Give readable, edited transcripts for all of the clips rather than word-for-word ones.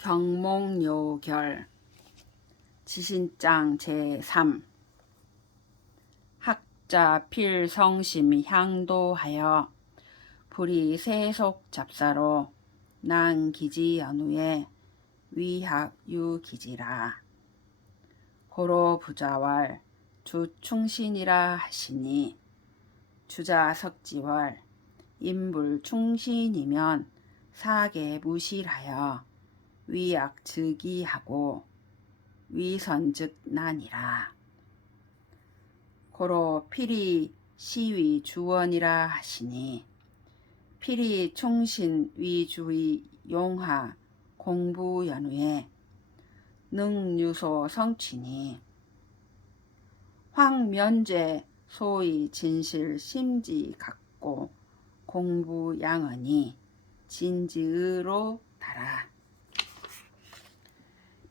경몽요결 지신장 제3 학자 필성심 향도하여 불이 세속 잡사로 난기지 연후에 위학유기지라. 고로 부자왈 주충신이라 하시니 주자석지월 인불충신이면 사계 무실하여 위약 즉이하고 위선즉난이라. 고로 필히 시위 주원이라 하시니 필히 충신 위주의 용하 공부 연후에 능유소 성취니 황면제 소위 진실 심지 갖고 공부 양언이 진지의로 달아.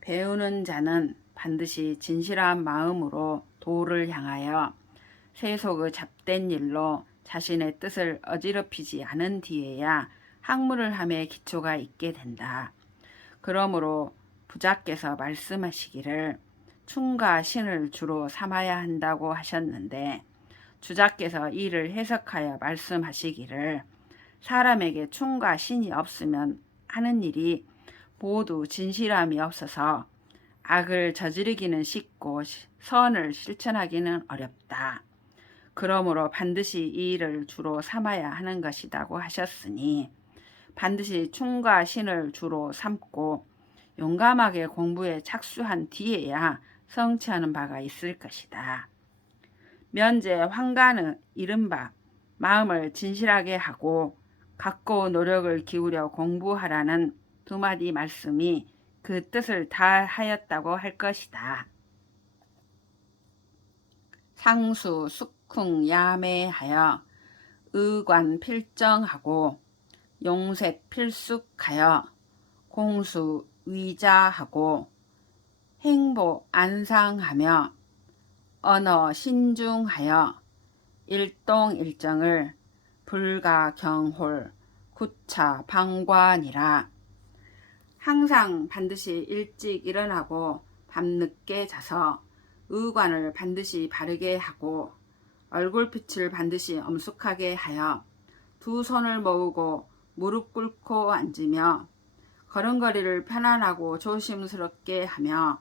배우는 자는 반드시 진실한 마음으로 도를 향하여 세속의 잡된 일로 자신의 뜻을 어지럽히지 않은 뒤에야 학문을 함에 기초가 있게 된다. 그러므로 부자께서 말씀하시기를 충과 신을 주로 삼아야 한다고 하셨는데 주자께서 이를 해석하여 말씀하시기를 사람에게 충과 신이 없으면 하는 일이 모두 진실함이 없어서 악을 저지르기는 쉽고 선을 실천하기는 어렵다. 그러므로 반드시 이 일을 주로 삼아야 하는 것이라고 하셨으니 반드시 충과 신을 주로 삼고 용감하게 공부에 착수한 뒤에야 성취하는 바가 있을 것이다. 면제 황간의 이른바 마음을 진실하게 하고 갖고 노력을 기울여 공부하라는 두 마디 말씀이 그 뜻을 다 하였다고 할 것이다. 상수 숙쿵 야매하여 의관 필정하고 용색 필숙하여 공수 위자하고 행보 안상하며 언어 신중하여 일동일정을 불가경홀 구차 방관이라. 항상 반드시 일찍 일어나고 밤늦게 자서 의관을 반드시 바르게 하고 얼굴빛을 반드시 엄숙하게 하여 두 손을 모으고 무릎 꿇고 앉으며 걸음걸이를 편안하고 조심스럽게 하며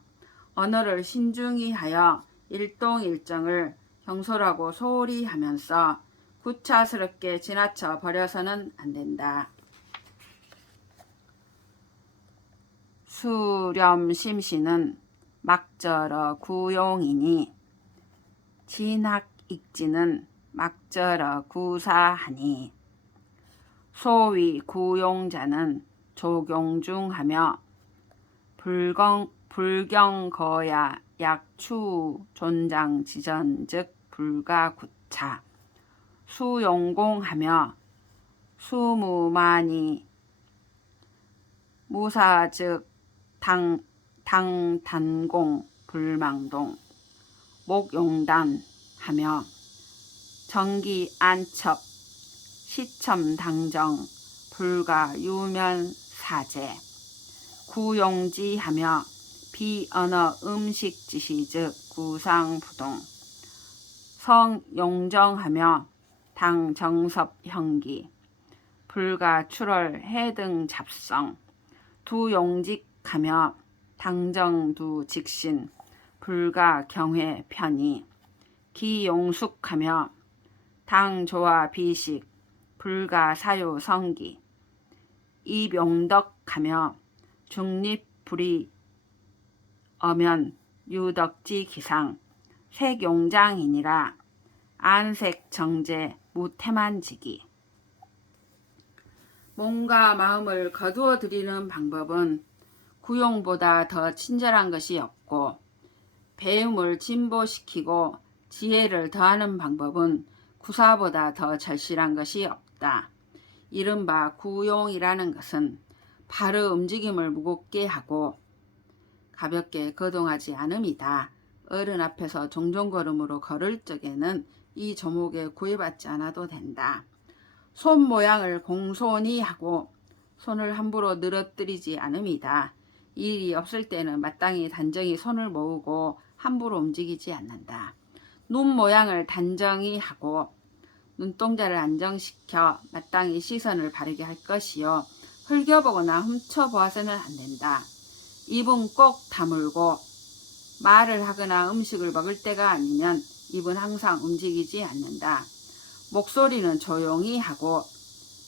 언어를 신중히 하여 일동일정을 경솔하고 소홀히 하면서 구차스럽게 지나쳐 버려서는 안 된다. 수렴심시는 막절어 구용이니 진학익지는 막절어 구사하니 소위 구용자는 조경중하며 불경거야 약추 존장 지전 즉 불가구차 수용공하며 수무만이 무사 즉 당단공 불망동 목용단 하며 정기 안첩 시첨 당정 불가 유면 사제 구용지 하며 비언어 음식 지시 즉 구상부동 성용정하며 당정섭 형기 불가 출월 해등 잡성 두용직하며 당정두 직신 불가 경회 편의 기용숙하며 당조화 비식 불가 사유 성기 이병덕하며 중립불이 어면 유덕지 기상 색용장이니라. 안색 정제 무태만지기. 몸과 마음을 거두어 들이는 방법은 구용보다 더 친절한 것이 없고 배움을 진보시키고 지혜를 더하는 방법은 구사보다 더 절실한 것이 없다. 이른바 구용이라는 것은 발의 움직임을 무겁게 하고 가볍게 거동하지 않음이다. 어른 앞에서 종종걸음으로 걸을 적에는 이 조목에 구애받지 않아도 된다. 손 모양을 공손히 하고 손을 함부로 늘어뜨리지 않음이다. 일이 없을 때는 마땅히 단정히 손을 모으고 함부로 움직이지 않는다. 눈 모양을 단정히 하고 눈동자를 안정시켜 마땅히 시선을 바르게 할 것이요. 흘겨보거나 훔쳐보아서는 안 된다. 입은 꼭 다물고 말을 하거나 음식을 먹을 때가 아니면 입은 항상 움직이지 않는다. 목소리는 조용히 하고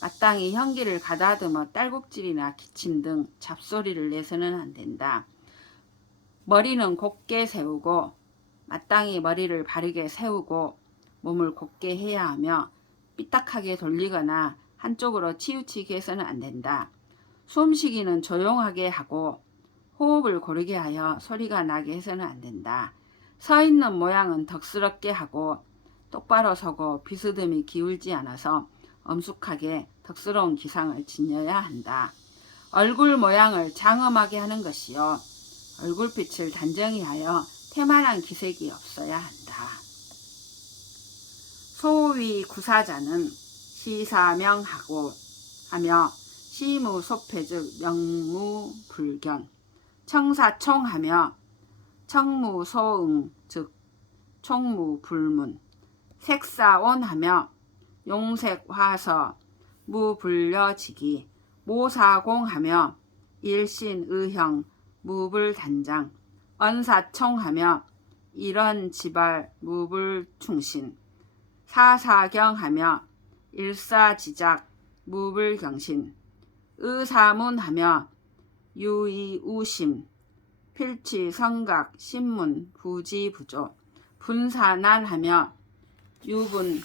마땅히 현기를 가다듬어 딸꾹질이나 기침 등 잡소리를 내서는 안 된다. 머리는 곧게 세우고 마땅히 머리를 바르게 세우고 몸을 곧게 해야 하며 삐딱하게 돌리거나 한쪽으로 치우치게 해서는 안 된다. 숨쉬기는 조용하게 하고 호흡을 고르게 하여 소리가 나게 해서는 안 된다. 서 있는 모양은 덕스럽게 하고 똑바로 서고 비스듬히 기울지 않아서 엄숙하게 덕스러운 기상을 지녀야 한다. 얼굴 모양을 장엄하게 하는 것이요. 얼굴빛을 단정히 하여 태만한 기색이 없어야 한다. 소위 구사자는 시사명하고 하며 시무소패 즉 명무불견, 청사총하며 청무소응 즉 총무불문, 색사온하며 용색화서 무불려지기, 모사공하며 일신의형 무불단장, 언사총하며 일언지발 무불충신, 사사경하며 일사지작 무불경신, 의사문하며 유의우심, 필치성각 신문 부지부조, 분사난하며 유분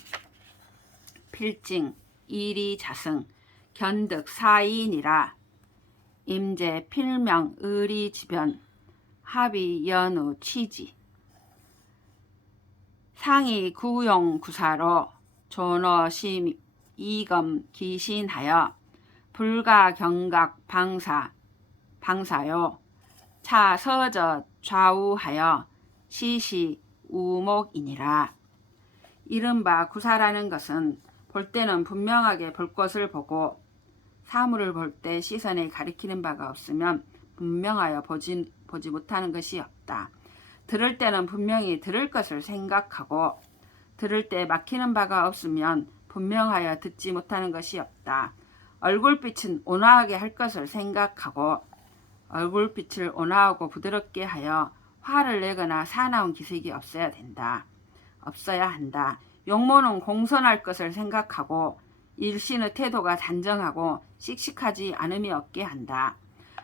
필징 이리자승 견득 사인이라. 임제 필명 의리지변 합의 연우 취지. 상이 구용 구사로 존어심 이검 기신하여 불가 경각 방사요 차서저 좌우하여 시시 우목이니라. 이른바 구사라는 것은 볼 때는 분명하게 볼 것을 보고 사물을 볼 때 시선에 가리키는 바가 없으면 분명하여 보지 못하는 것이 없다. 들을 때는 분명히 들을 것을 생각하고 들을 때 막히는 바가 없으면 분명하여 듣지 못하는 것이 없다. 얼굴빛은 온화하게 할 것을 생각하고 얼굴빛을 온화하고 부드럽게 하여 화를 내거나 사나운 기색이 없어야 한다. 용모는 공손할 것을 생각하고 일신의 태도가 단정하고 씩씩하지 않음이 없게 한다.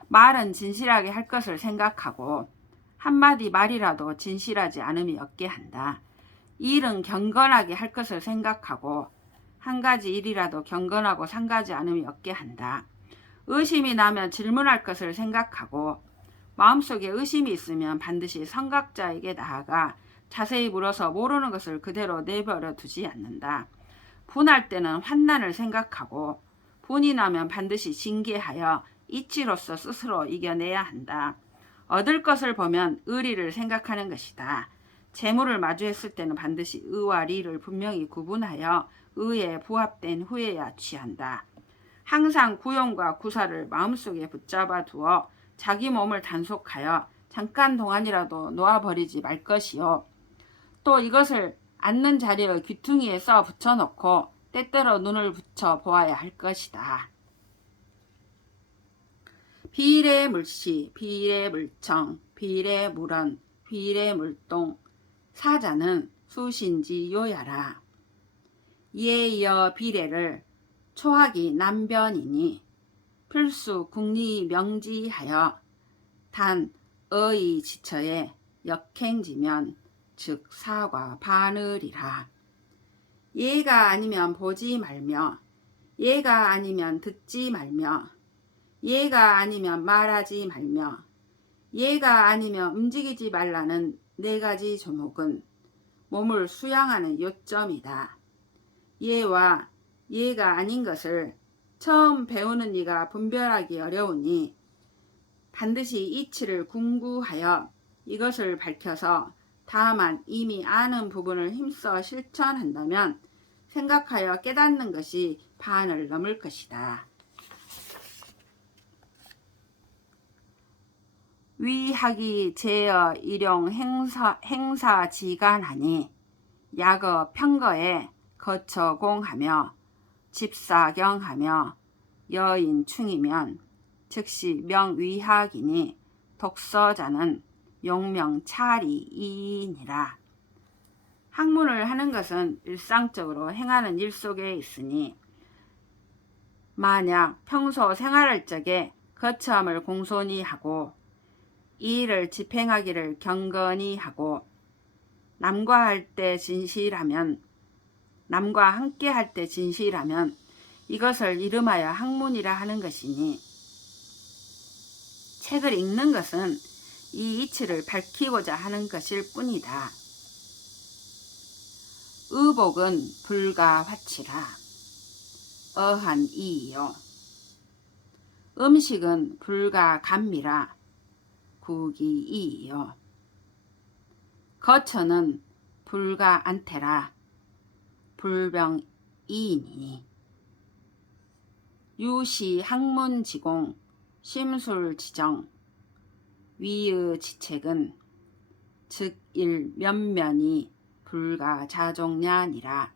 말은 진실하게 할 것을 생각하고 한마디 말이라도 진실하지 않음이 없게 한다. 일은 경건하게 할 것을 생각하고 한 가지 일이라도 경건하고 상가지 않음이 없게 한다. 의심이 나면 질문할 것을 생각하고 마음속에 의심이 있으면 반드시 선각자에게 나아가 자세히 물어서 모르는 것을 그대로 내버려 두지 않는다. 분할 때는 환난을 생각하고 분이 나면 반드시 징계하여 이치로서 스스로 이겨내야 한다. 얻을 것을 보면 의리를 생각하는 것이다. 재물을 마주했을 때는 반드시 의와 리를 분명히 구분하여 의에 부합된 후에야 취한다. 항상 구용과 구사를 마음속에 붙잡아 두어 자기 몸을 단속하여 잠깐 동안이라도 놓아버리지 말 것이요. 또 이것을 앉는 자리의 귀퉁이에 써 붙여놓고 때때로 눈을 붙여 보아야 할 것이다. 비일의 물시, 비일의 물청, 비일의 물원, 비일의 물동, 사자는 수신지 요야라. 이에 이어 비례를 초하기 남변이니 필수 국리 명지하여 단 어의 지처에 역행지면 즉 사과 바늘이라. 얘가 아니면 보지 말며 얘가 아니면 듣지 말며 얘가 아니면 말하지 말며 얘가 아니면 움직이지 말라는 네 가지 조목은 몸을 수양하는 요점이다. 얘와 얘가 아닌 것을 처음 배우는 이가 분별하기 어려우니 반드시 이치를 궁구하여 이것을 밝혀서 다만 이미 아는 부분을 힘써 실천한다면 생각하여 깨닫는 것이 반을 넘을 것이다. 위하기 제어 일용 행사지간하니 야거 편거에 거처공하며 집사경하며 여인충이면 즉시 명위하기니 독서자는 용명차리이니라. 학문을 하는 것은 일상적으로 행하는 일 속에 있으니 만약 평소 생활할 적에 거처함을 공손히 하고 이 일을 집행하기를 경건히 하고 남과 함께 할 때 진실하면 이것을 이름하여 학문이라 하는 것이니 책을 읽는 것은 이 이치를 밝히고자 하는 것일 뿐이다. 의복은 불가 화치라. 어한 이이요. 음식은 불가 감미라. 국이 이이요. 거처는 불가 안태라. 불병 이이니니. 유시 학문지공 심술지정 위의 지책은 즉 일 면면이 불가 자종냐니라.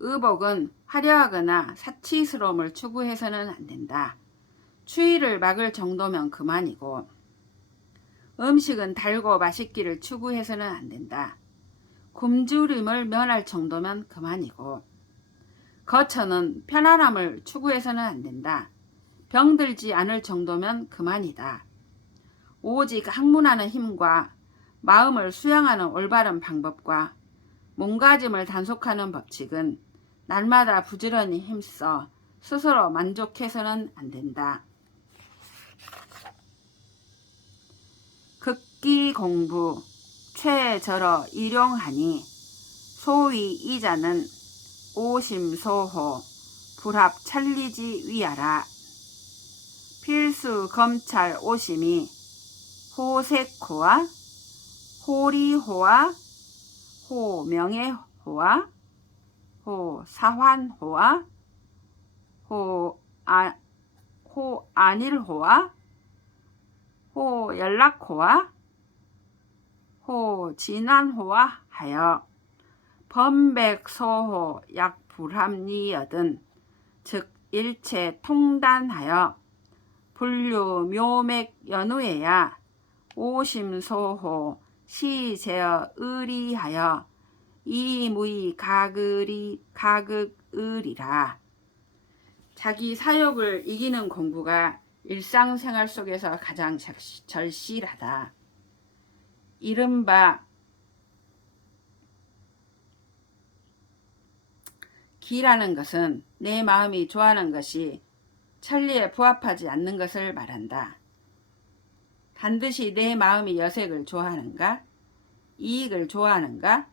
의복은 화려하거나 사치스러움을 추구해서는 안 된다. 추위를 막을 정도면 그만이고 음식은 달고 맛있기를 추구해서는 안 된다. 굶주림을 면할 정도면 그만이고 거처는 편안함을 추구해서는 안 된다. 병들지 않을 정도면 그만이다. 오직 학문하는 힘과 마음을 수양하는 올바른 방법과 몸가짐을 단속하는 법칙은 날마다 부지런히 힘써 스스로 만족해서는 안 된다. 극기 공부 최저러 일용하니 소위 이자는 오심소호 불합 찰리지 위하라. 필수 검찰 오심이 호색호와 호리호와 호명예호와 호사환호와 호안일호와 호연락호와 호진환호와 하여 범백소호 약불합리여든 즉 일체 통단하여 분류 묘맥 연우에야 오심소호 시제어 의리하여 이무이 가극의리라. 자기 사욕을 이기는 공부가 일상생활 속에서 가장 절실하다. 이른바 기라는 것은 내 마음이 좋아하는 것이 천리에 부합하지 않는 것을 말한다. 반드시 내 마음이 여색을 좋아하는가? 이익을 좋아하는가?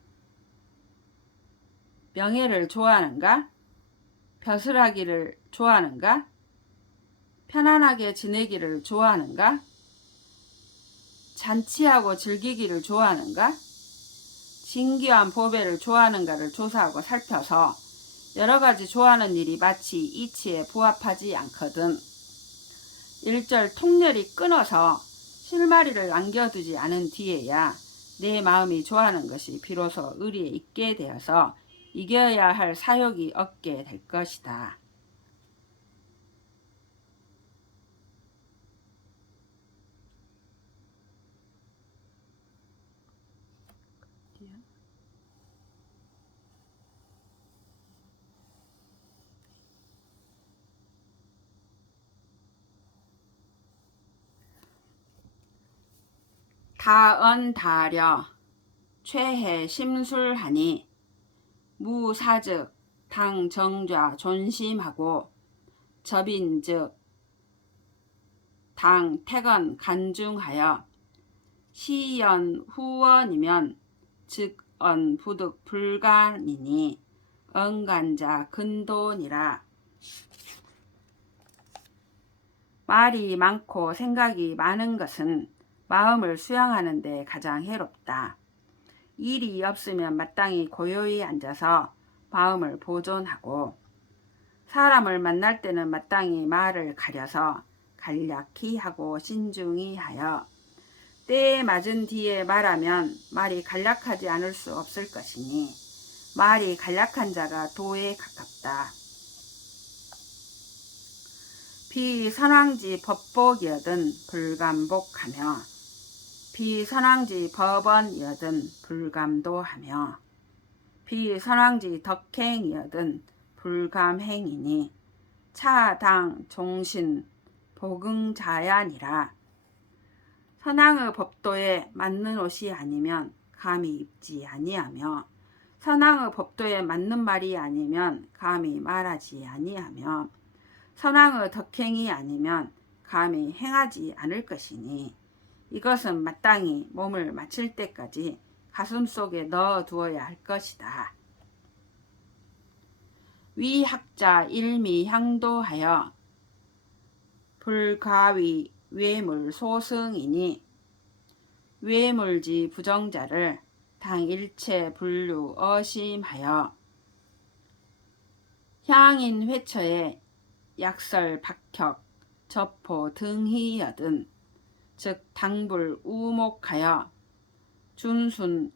명예를 좋아하는가? 벼슬하기를 좋아하는가? 편안하게 지내기를 좋아하는가? 잔치하고 즐기기를 좋아하는가? 진귀한 보배를 좋아하는가를 조사하고 살펴서 여러가지 좋아하는 일이 마치 이치에 부합하지 않거든 일절 통렬히 끊어서 실마리를 남겨두지 않은 뒤에야 내 마음이 좋아하는 것이 비로소 의리에 있게 되어서 이겨야 할 사욕이 없게 될 것이다. 다언다려 최해 심술하니 무사즉 당정좌 존심하고 접인즉 당택언 간중하여 시연 후원이면 즉언 부득 불간이니 언간자 근돈이라. 말이 많고 생각이 많은 것은 마음을 수양하는 데 가장 해롭다. 일이 없으면 마땅히 고요히 앉아서 마음을 보존하고 사람을 만날 때는 마땅히 말을 가려서 간략히 하고 신중히 하여 때에 맞은 뒤에 말하면 말이 간략하지 않을 수 없을 것이니 말이 간략한 자가 도에 가깝다. 비선왕지 법복이여든 불감복하며 비선왕지 법언이여든 불감도하며 비선왕지 덕행이여든 불감행이니 차당 종신 복응자야니라. 선왕의 법도에 맞는 옷이 아니면 감히 입지 아니하며 선왕의 법도에 맞는 말이 아니면 감히 말하지 아니하며 선왕의 덕행이 아니면 감히 행하지 않을 것이니 이것은 마땅히 몸을 마칠 때까지 가슴속에 넣어 두어야 할 것이다. 위학자 일미향도하여 불가위 외물 소승이니 외물지 부정자를 당일체 분류 어심하여 향인 회처에 약설 박혁 저포 등희여든 즉 당불 우목하여 준순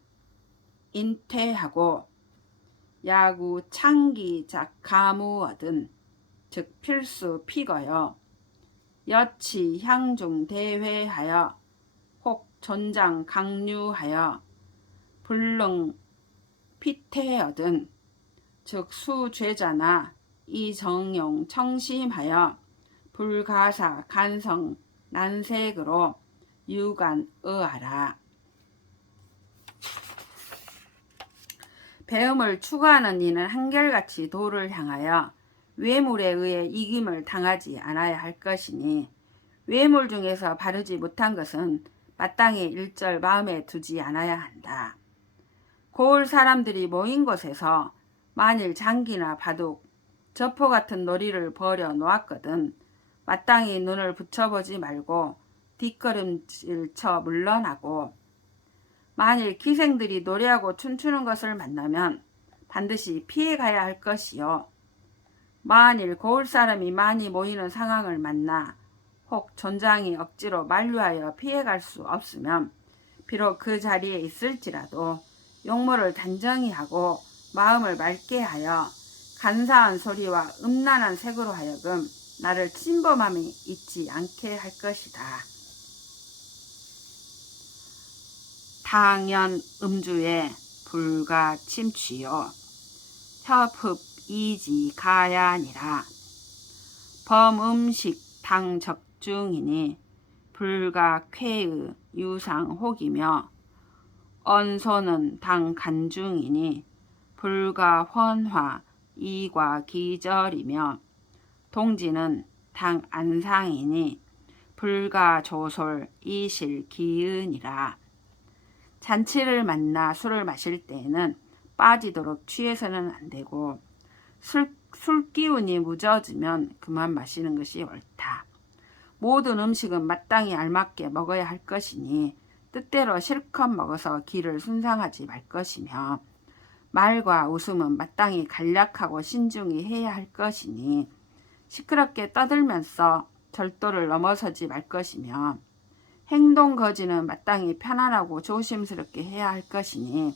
인퇴하고 야구 창기 작가무어든 즉 필수 피거여 여치 향중 대회하여 혹 전장 강류하여 불능 피태여든 즉 수죄자나 이정용 청심하여 불가사 간성 난색으로 유간 의하라. 배움을 추구하는 이는 한결같이 도를 향하여 외물에 의해 이김을 당하지 않아야 할 것이니 외물 중에서 바르지 못한 것은 마땅히 일절 마음에 두지 않아야 한다. 고을 사람들이 모인 곳에서 만일 장기나 바둑, 저포 같은 놀이를 벌여 놓았거든 마땅히 눈을 붙여보지 말고 뒷걸음질 쳐 물러나고 만일 기생들이 노래하고 춤추는 것을 만나면 반드시 피해가야 할 것이요. 만일 고을 사람이 많이 모이는 상황을 만나 혹 전장이 억지로 만류하여 피해갈 수 없으면 비록 그 자리에 있을지라도 용모를 단정히 하고 마음을 맑게 하여 간사한 소리와 음란한 색으로 하여금 나를 침범함이 있지 않게 할 것이다. 당연 음주에 불가 침취요 협흡 이지 가야니라. 범음식 당 적중이니 불가 쾌의 유상 혹이며 언소는 당 간중이니 불가 헌화 이과 기절이며 동지는 당 안상이니 불가 조솔 이실 기은이라. 잔치를 만나 술을 마실 때에는 빠지도록 취해서는 안 되고 술 기운이 무뎌지면 그만 마시는 것이 옳다. 모든 음식은 마땅히 알맞게 먹어야 할 것이니 뜻대로 실컷 먹어서 기를 손상하지 말 것이며 말과 웃음은 마땅히 간략하고 신중히 해야 할 것이니 시끄럽게 떠들면서 절도를 넘어서지 말 것이며 행동 거지는 마땅히 편안하고 조심스럽게 해야 할 것이니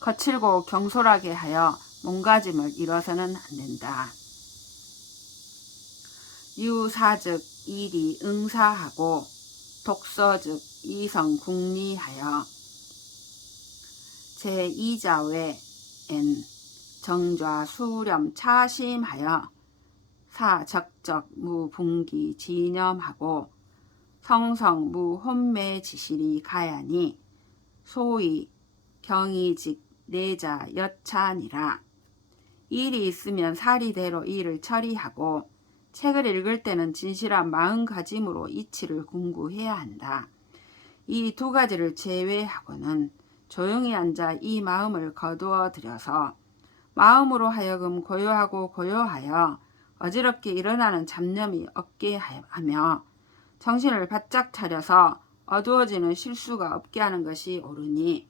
거칠고 경솔하게 하여 몸가짐을 잃어서는 안 된다. 유사즉 일이 응사하고 독서즉 이성 궁리하여 제2자외엔 정좌 수렴 차심하여 사적적 무분기 진염하고 성성 무혼매 지실이 가야니 소위 경이직 내자 여찬이라. 일이 있으면 사리대로 일을 처리하고 책을 읽을 때는 진실한 마음가짐으로 이치를 궁구해야 한다. 이 두 가지를 제외하고는 조용히 앉아 이 마음을 거두어 들여서 마음으로 하여금 고요하고 고요하여 어지럽게 일어나는 잡념이 없게 하며 정신을 바짝 차려서 어두워지는 실수가 없게 하는 것이 옳으니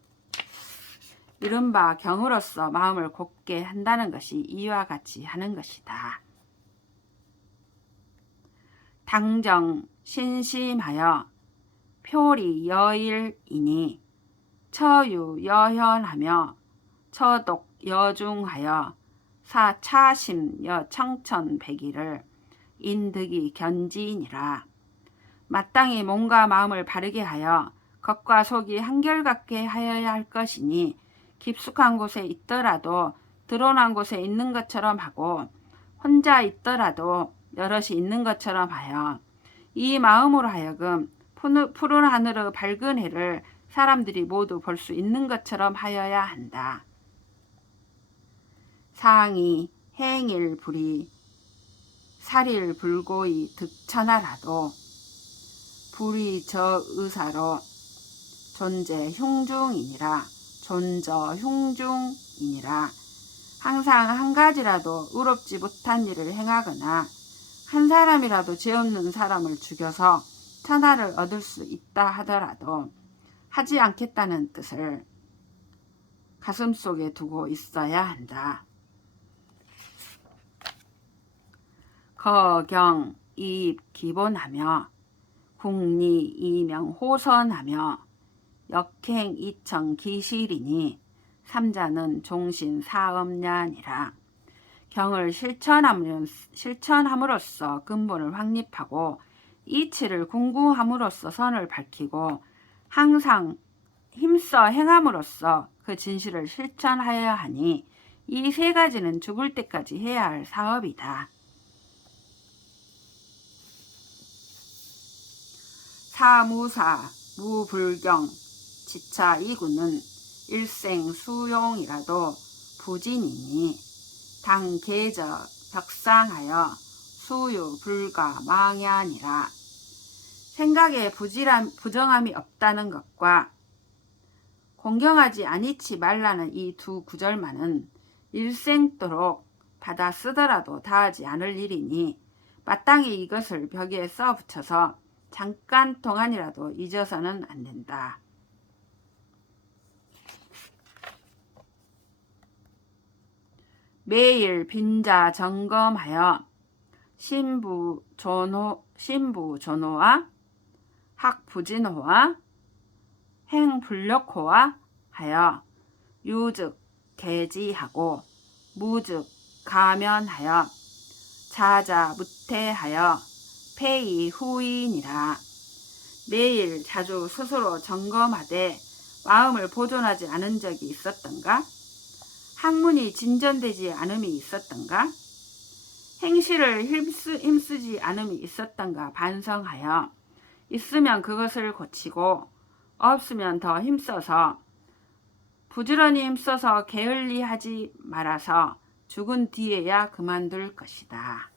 이른바 경으로서 마음을 곱게 한다는 것이 이와 같이 하는 것이다. 당정 신심하여 표리 여일이니 처유 여현하며 처독 여중하여 사차심 여청천백일을 인득이 견지니라. 마땅히 몸과 마음을 바르게 하여 겉과 속이 한결같게 하여야 할 것이니 깊숙한 곳에 있더라도 드러난 곳에 있는 것처럼 하고 혼자 있더라도 여럿이 있는 것처럼 하여 이 마음으로 하여금 푸른 하늘의 밝은 해를 사람들이 모두 볼 수 있는 것처럼 하여야 한다. 상이 행일 불이 살일 불고이 득천하라도 불이 저 의사로 존재 흉중이니라. 존저 흉중이니라. 항상 한 가지라도 의롭지 못한 일을 행하거나 한 사람이라도 죄 없는 사람을 죽여서 천하를 얻을 수 있다 하더라도 하지 않겠다는 뜻을 가슴속에 두고 있어야 한다. 거경 이입 기본하며 국리 이명 호선하며 역행 이청 기실이니 삼자는 종신 사업냐니라. 경을 실천함으로써 근본을 확립하고 이치를 궁구함으로써 선을 밝히고 항상 힘써 행함으로써 그 진실을 실천하여야 하니 이 세 가지는 죽을 때까지 해야 할 사업이다. 사무사, 무불경, 지차 이구는 일생 수용이라도 부진이니 당계적 벽상하여 수유 불가 망야니라. 생각에 부정함이 없다는 것과 공경하지 아니치 말라는 이 두 구절만은 일생도록 받아 쓰더라도 다하지 않을 일이니 마땅히 이것을 벽에 써 붙여서 잠깐 동안이라도 잊어서는 안 된다. 매일 빈자 점검하여 신부 존호와 학부진호와 행불력호와 하여 유즉 개지하고 무즉 가면하여 자자 무태하여 폐이 후인이라. 매일 자주 스스로 점검하되 마음을 보존하지 않은 적이 있었던가? 학문이 진전되지 않음이 있었던가? 행실을 힘쓰지 않음이 있었던가 반성하여 있으면 그것을 고치고 없으면 더 힘써서 부지런히 힘써서 게을리하지 말아서 죽은 뒤에야 그만둘 것이다.